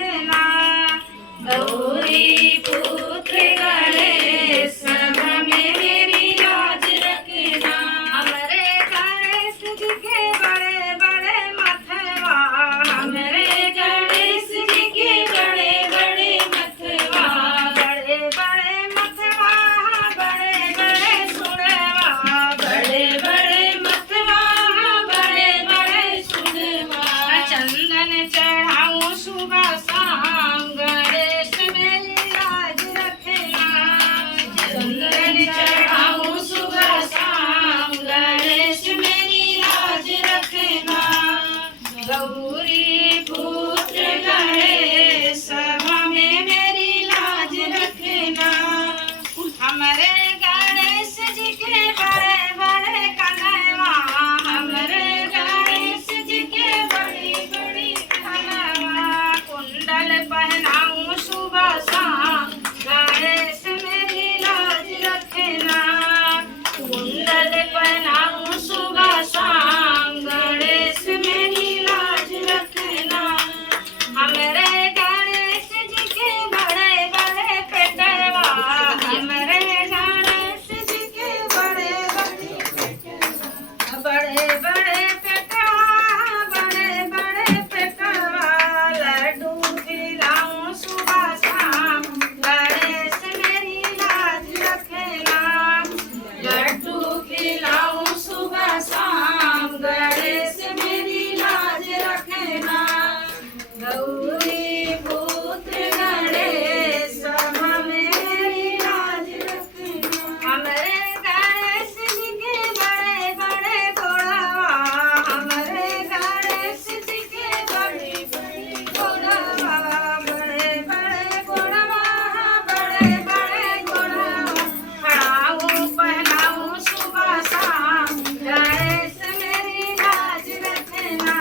रखना। गौरी पुत्र गणेश सभा में मेरी लाज रखना। हमरे गणेश जी के बड़े बड़े मथवा, हमरे गणेश जी के बड़े बड़े मथवा, बड़े बड़े मथवा, बड़े बड़े सुनवा, बड़े बड़े मथवा, बड़े बड़े सुनवा। चंदन चढ़ाऊं सुबह शाम, गणेश मेरी लाज रखना। चंदन चढ़ाऊं सुबह शाम, गणेश मेरी लाज रखना। गौरी पुत्र गणेश सभा में मेरी लाज रखना। हमरे गणेश जी के बड़े बड़े कन्हवा, हमरे गणेश जी के बड़ी बड़ी कन्हवा। कुंडल पहनाऊं सुबह शाम, गणेश मेरी लाज रखना। कुंडल पहनाऊं सुबह शाम, गणेश मेरी लाज रखना। हमरे गणेश जी के बड़े बड़े पेटवा, हमरे गणेश जी के बड़े बड़े पेटवा, बड़े बड़े पेटवा, बड़े बड़े पेटवा। लड्डू खिलाऊं सुबह शाम, गणेश मेरी लाज रखना। लड्डू खिलाऊं सुबह शाम, गणेश मेरी लाज रखना। गौरी पुत्र गणेश सभा में मेरी लाज रखना। हमरे गणेश जी के बड़े बड़े घोड़वा, हमरे गणेश जी के बड़े बड़े घोड़वा, बड़े बड़े घोड़वा, बड़े बड़े घोड़वा। पहनाऊं पहनाऊं सुबह शाम, गणेश मेरी लाज रखना।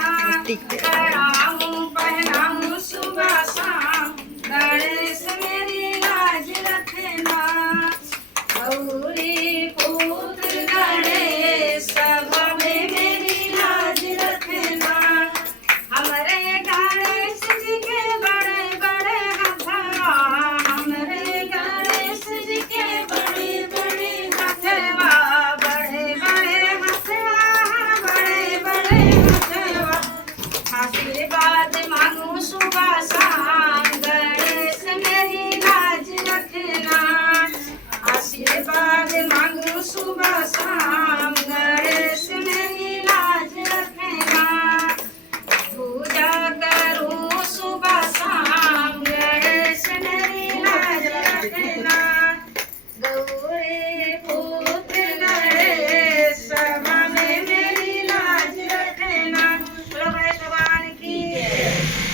पहनाऊं पहनाऊं सुबह शाम, गणेश मेरी लाज रखना। गौरी पुत्र गणेश सभा में मेरी लाज रखना। हमरे गणेश जी के बड़े बड़े हथवा, हमरे गणेश जी के बड़े बड़े हथवा, बड़े बड़े हथवा, बड़े बड़े हथवा। आशीर्वाद मांगू सुबह शाम,